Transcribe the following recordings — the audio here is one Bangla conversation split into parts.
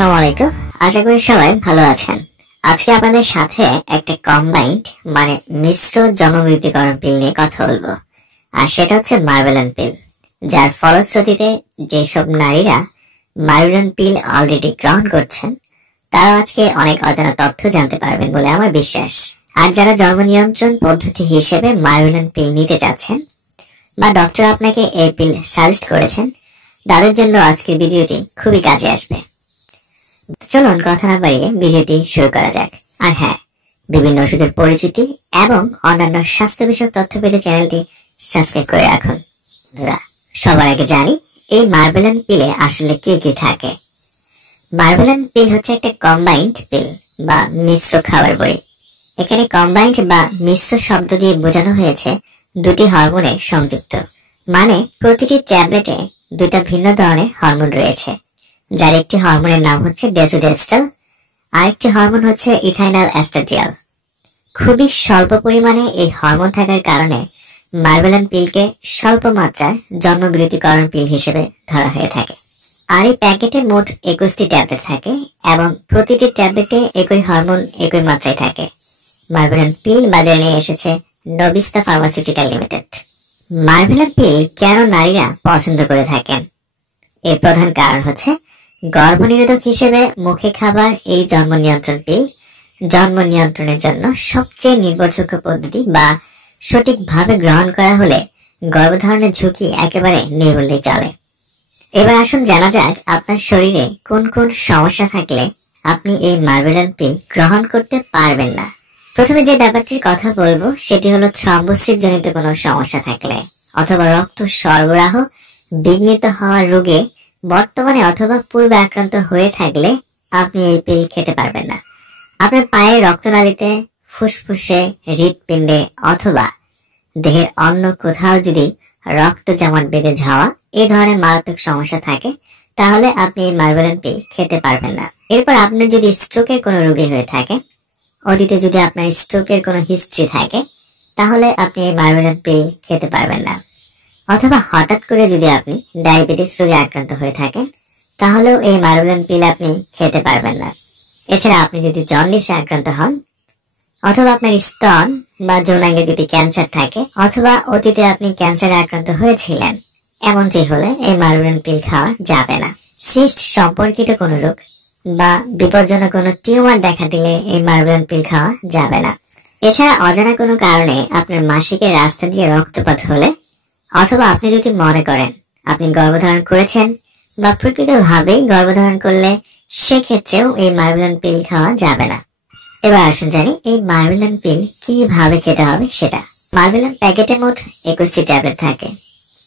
আসসালামু আলাইকুম। আশা করি সবাই ভালো আছেন। আজকে আপনাদের সাথে একটা কম্বাইন্ড মিশ্র জনবৃত্তিকরণ পিল নিয়ে কথা বলবো। আর সেটা হচ্ছে মার্বেলন পিল, যার ফলশ্রুতিতে যেসব নারীরা মার্বেলন পিল অলরেডি গ্রহণ করছেন তারা আজকে অনেক অজানা তথ্য জানতে পারবেন বলে আমার বিশ্বাস। আর যারা জন্ম নিয়ন্ত্রণ পদ্ধতি হিসেবে মার্বেলন পিল নিতে যাচ্ছেন বা ডক্টর আপনাকে এই পিল সাজেস্ট করেছেন, তাদের জন্য আজকের ভিডিওটি খুবই কাজে আসবে। চলুন কথা না বাড়িয়ে ভিডিওটি শুরু করা যাক। আর হ্যাঁ, বিভিন্ন ওষুধের পরিচিতি এবং অন্যান্য স্বাস্থ্য বিষয়ক তথ্য পেতে চ্যানেলটি সাবস্ক্রাইব করে রাখুন। সবার আগে জানি এই মার্বেলন পিলে আসলে কি কি থাকে। মার্বেলন পিল হচ্ছে একটা কম্বাইন্ড পিল বা মিশ্র খাবার বড়ি। এখানে কম্বাইন্ড বা মিশ্র শব্দ দিয়ে বোঝানো হয়েছে দুটি হরমোনের সংযুক্ত, মানে প্রতিটি ট্যাবলেটে দুটা ভিন্ন ধরনের হরমোন রয়েছে, যার একটি হরমোনের নাম হচ্ছে ডেসোডেস্ট্রল, আরেকটি হরমোন হচ্ছে ইথাইনাল এস্ট্রাডিয়াল। খুবই স্বল্প পরিমাণে এই হরমোন থাকার কারণে মার্বেলন পিলকে স্বল্প মাত্রার জন্মবিরতিকরণ পিল হিসেবে ধরা হয়ে থাকে। আর এই প্যাকেটে মোট 21টি ট্যাবলেট থাকে এবং প্রতিটি ট্যাবলেটে একই হরমোন একই মাত্রায় থাকে। মার্বেলন পিল বাজারে নিয়ে এসেছে নবিস্তা ফার্মাসিউটিক্যাল লিমিটেড। মার্বেলন পিল কেন নারীরা পছন্দ করে থাকেন? এর প্রধান কারণ হচ্ছে গর্ভনিরোধক হিসেবে মুখে খাবার এই জন্ম নিয়ন্ত্রণ পিল জন্ম নিয়ন্ত্রণের জন্য সবচেয়ে নির্ভরযোগ্য পদ্ধতি, বা সঠিকভাবে গ্রহণ করা হলে গর্ভধারণের ঝুঁকি একেবারে নেই বললেই চলে। এবার আসুন জানা যাক আপনার শরীরে কোন কোন সমস্যা থাকলে আপনি এই মার্বেলন পিল গ্রহণ করতে পারবেন না। প্রথমে যে ব্যাপারটির কথা বলবো সেটি হলো থ্রম্বোসিস জনিত কোনো সমস্যা থাকলে অথবা রক্ত সরবরাহ বিঘ্নিত হওয়ার রোগে বর্তমানে অথবা পূর্বে আক্রান্ত হয়ে থাকলে আপনি এই পিল খেতে পারবেন না। আপনার পায়ে, রক্তনালীতে, ফুসফুসে, হৃৎপিণ্ডে অথবা দেহের অন্য কোথাও যদি রক্ত জমাট বেঁধে যাওয়া এই ধরনের মারাত্মক সমস্যা থাকে তাহলে আপনি এই মার্বেলন পিল খেতে পারবেন না। এরপর আপনার যদি স্ট্রোকের কোনো রোগী হয়ে থাকে, অতীতে যদি আপনার স্ট্রোকের কোনো হিস্ট্রি থাকে, তাহলে আপনি এই মার্বেলন পিল খেতে পারবেন না। অথবা হঠাৎ করে যদি আপনি ডায়াবেটিস রোগে আক্রান্ত হয়ে থাকেন তাহলেও এই মার্বেলন পিল আপনি খেতে পারবেন না। এছাড়া আপনি যদি জন্ডিসে আক্রান্ত হন, অথবা আপনার স্তন বা যৌনাঙ্গে যদি ক্যান্সার থাকে, অথবা অতীতে আপনি ক্যান্সারে আক্রান্ত হয়েছিলেন, এমনটি হলে এই মার্বেলন পিল খাওয়া যাবে না। সিস্ট সম্পর্কিত কোনো রোগ বা বিপজ্জনক কোনো টিউমার দেখা দিলে এই মার্বেলন পিল খাওয়া যাবে না। এছাড়া অজানা কোনো কারণে আপনার মাসিকের রাস্তা দিয়ে রক্তপাত হলে, অথবা আপনি যদি মনে করেন আপনি গর্ভধারণ করেছেন বা প্রকৃতভাবেই গর্ভধারণ করলে, সেক্ষেত্রেও এই মার্বেলন পিল খাওয়া যাবে না। এবার আসুন জানি এই মার্বেলন পিল কিভাবে খেতে হবে সেটা। মার্বেলন প্যাকেটে মোট 21টি ট্যাবলেট থাকে।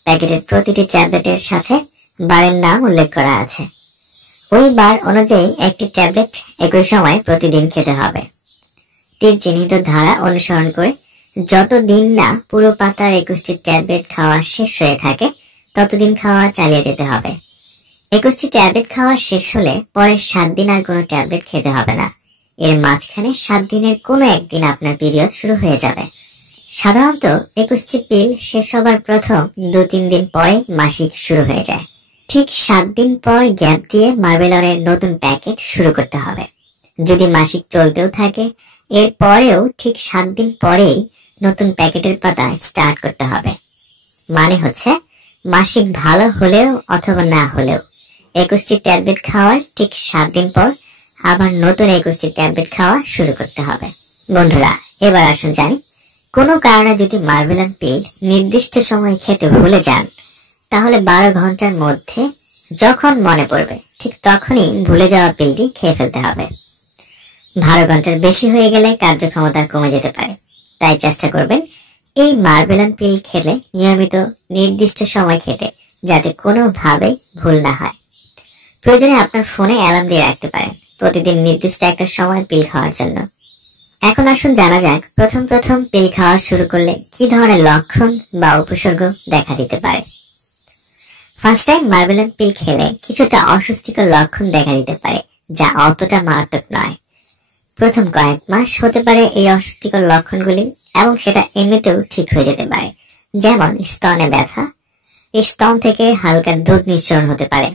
প্যাকেটের প্রতিটি ট্যাবলেটের সাথে বারের নাম উল্লেখ করা আছে। ওই বার অনুযায়ী একটি ট্যাবলেট একই সময় প্রতিদিন খেতে হবে। তীর চিহ্নিত ধারা অনুসরণ করে যতদিন না পুরো পাতার 21টি ট্যাবলেট খাওয়া শেষ হয়ে থাকে ততদিন খাওয়া চালিয়ে যেতে হবে। 21টি ট্যাবলেট খাওয়া শেষ হলে পরের 7 দিন আর কোনো ট্যাবলেট খেতে হবে না। এর মাঝখানে 7 দিনের কোনো একদিন আপনার পিরিয়ড শুরু হয়ে যাবে। সাধারণত 21টি পিল শেষ হবার প্রথম 2-3 দিন পরে মাসিক শুরু হয়ে যায়। ঠিক 7 দিন পর গ্যাপ দিয়ে মার্বেলনের নতুন প্যাকেট শুরু করতে হবে। যদি মাসিক চলতেও থাকে, এর পরেও ঠিক 7 দিন পরেই নতুন প্যাকেটের পাতা স্টার্ট করতে হবে। মানে হচ্ছে মাসিক ভালো হলেও অথবা না হলেও 21টি ট্যাবলেট খাওয়ার ঠিক 7 দিন পর আবার নতুন 21টি ট্যাবলেট খাওয়া শুরু করতে হবে। বন্ধুরা, এবার আসুন জানি কোনো কারণে যদি মার্বেলন পিল নির্দিষ্ট সময় খেতে ভুলে যান তাহলে 12 ঘন্টার মধ্যে যখন মনে পড়বে ঠিক তখনই ভুলে যাওয়া পিলটি খেয়ে ফেলতে হবে। 12 ঘন্টার বেশি হয়ে গেলে কার্যক্ষমতা কমে যেতে পারে। তাই চেষ্টা করবেন এই মার্বেলন পিল খেলে নিয়মিত নির্দিষ্ট সময় খেতে, যাতে কোনোভাবেই ভুল না হয়। প্রয়োজনে আপনার ফোনে অ্যালার্ম দিয়ে রাখতে পারেন প্রতিদিন নির্দিষ্ট একটা সময় পিল খাওয়ার জন্য। এখন আসুন জানা যাক প্রথম পিল খাওয়া শুরু করলে কি ধরনের লক্ষণ বা উপসর্গ দেখা দিতে পারে। ফার্স্ট টাইম মার্বেলন পিল খেলে কিছুটা অস্বস্তিকর লক্ষণ দেখা দিতে পারে, যা অতটা মারাত্মক নয়। প্রথম কয়েক মাস হতে পারে এই অস্বস্তিকর লক্ষণগুলি, এবং সেটা এমনিতেও ঠিক হয়ে যেতে পারে। যেমন স্তনে ব্যথা, স্তন থেকে হালকা দুধ নিঃসরণ হতে পারে,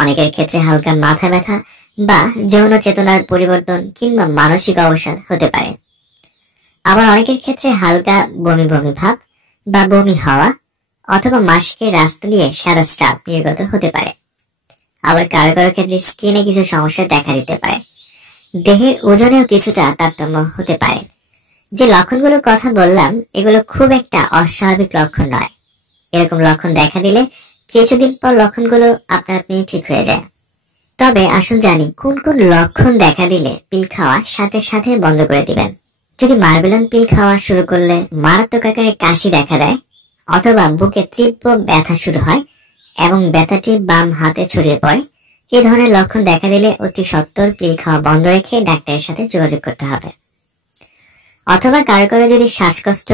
অনেকের ক্ষেত্রে হালকা মাথা ব্যথা বা যৌন চেতনার পরিবর্তন কিংবা মানসিক অবসাদ হতে পারে। আবার অনেকের ক্ষেত্রে হালকা বমি বমি ভাব বা বমি হওয়া অথবা মাসিকের রাস্তা দিয়ে সাদা স্রাব নির্গত হতে পারে। আবার কারো কারো ক্ষেত্রে স্কিনে কিছু সমস্যা দেখা দিতে পারে। দেহের ওজনেও কিছুটা তারতম্য হতে পারে। যে লক্ষণগুলোর কথা বললাম এগুলো খুব একটা অস্বাভাবিক লক্ষণ নয়। এরকম লক্ষণ দেখা দিলে কিছুদিন পর লক্ষণগুলো আপনা আপনি ঠিক হয়ে যায়। তবে আসুন জানি কোন কোন লক্ষণ দেখা দিলে পিল খাওয়া সাথে সাথে বন্ধ করে দিবেন। যদি মার্বেলন পিল খাওয়া শুরু করলে মারাত্মক আকারে কাশি দেখা দেয় অথবা বুকে তীব্র ব্যথা শুরু হয় এবং ব্যথাটি বাম হাতে ছড়িয়ে পড়ে, এই ধরনের লক্ষণ দেখা দিলে অতি সত্বর পিল খাওয়া বন্ধ রেখে ডাক্তারের সাথে যোগাযোগ করতে হবে। অথবা কারো কারো যদি শ্বাসকষ্ট,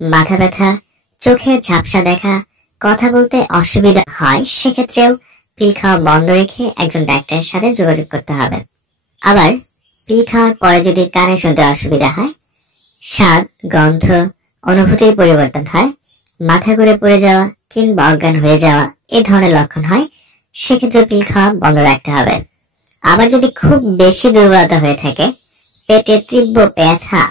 মাথা ব্যথা, চোখে ঝাপসা দেখা, কথা বলতে অসুবিধা হয়, সেক্ষেত্রেও পিল খাওয়া বন্ধ রেখে একজন ডাক্তারের সাথে যোগাযোগ করতে হবে। আবার পিল খাওয়ার পরে যদি কানে শুনতে অসুবিধা হয়, স্বাদ, গন্ধ, অনুভূতির পরিবর্তন হয়, মাথা ঘুরে পড়ে যাওয়া কিংবা অজ্ঞান হয়ে যাওয়া এই ধরনের লক্ষণ হয়, সেক্ষেত্রে পিল খাওয়া বন্ধ রাখতে হবে। আবার যদি খুব বেশি দুর্বলতা হয়ে থাকে, পেটে তীব্র ব্যথা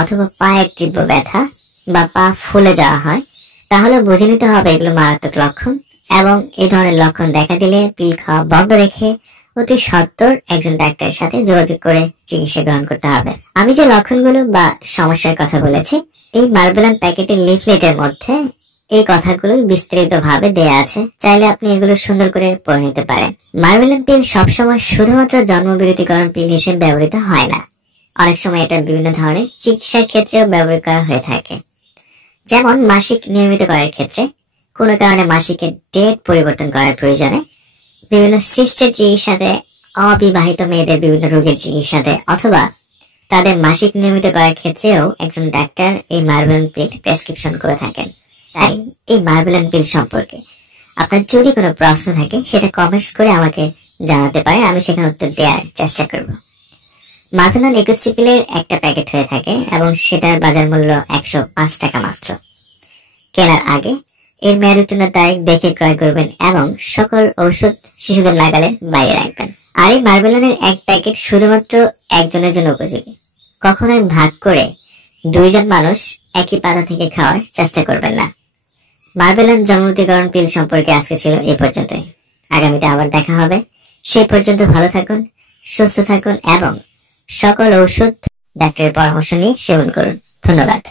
অথবা পায়ের তীব্র ব্যথা বা পা ফুলে যাওয়া হয়, তাহলে বুঝে নিতে হবে এগুলো মারাত্মক লক্ষণ এবং এই ধরনের লক্ষণ দেখা দিলে পিল খাওয়া বন্ধ রেখে অতি সত্বর একজন ডাক্তারের সাথে যোগাযোগ করে চিকিৎসা গ্রহণ করতে হবে। আমি যে লক্ষণগুলো বা সমস্যার কথা বলেছি, এই মার্বেলন প্যাকেটের লিফলেটের মধ্যে এই কথাগুলো বিস্তারিত ভাবে দেয়া আছে, চাইলে আপনি এগুলো সুন্দর করে পড়ে নিতে পারেন। মার্বেলন পিল সবসময় শুধুমাত্র জন্মবিরতিকরণ পিল হিসেবে ব্যবহৃত হয় না, অনেক সময় এটা বিভিন্ন ধরনের চিকিৎসার ক্ষেত্রেও ব্যবহার করা হয়ে থাকে। যেমন মাসিক নিয়মিত করার ক্ষেত্রে, কোনো কারণে মাসিকের ডেট পরিবর্তন করার প্রয়োজনে, বিভিন্ন সিস্টের চিকিৎসাতে, অবিবাহিত মেয়েদের বিভিন্ন রোগের চিকিৎসাতে অথবা তাদের মাসিক নিয়মিত করার ক্ষেত্রেও একজন ডাক্তার এই মার্বেলন পিল প্রেসক্রিপশন করে থাকেন। তাই এই মার্বেলন পিল সম্পর্কে আপনার যদি কোনো প্রশ্ন থাকে সেটা কমেন্টস করে আমাকে জানাতে পারেন, আমি সেখানে উত্তর দেওয়ার চেষ্টা করব। মার্বেলন 21টি পিলের একটা প্যাকেট হয়ে থাকে এবং সেটার বাজার মূল্য 105 টাকা মাত্র। কেনার আগে এর মেয়াদ উত্তীর্ণের তারিখ দেখে ক্রয় করবেন এবং সকল ঔষধ শিশুদের নাগালের বাইরে রাখবেন। আর এই মার্বেলনের এক প্যাকেট শুধুমাত্র একজনের জন্য উপযোগী। কখনোই ভাগ করে দুইজন মানুষ একই পাতা থেকে খাওয়ার চেষ্টা করবেন না। মার্বেলন জন্মবিরতিকরণ পিল সম্পর্কে আজকে ছিল এই পর্যন্তই। আগামীতে আবার দেখা হবে। সেই পর্যন্ত ভালো থাকুন, সুস্থ থাকুন এবং সকল ঔষধ ডাক্তারের পরামর্শ নিয়ে সেবন করুন। ধন্যবাদ।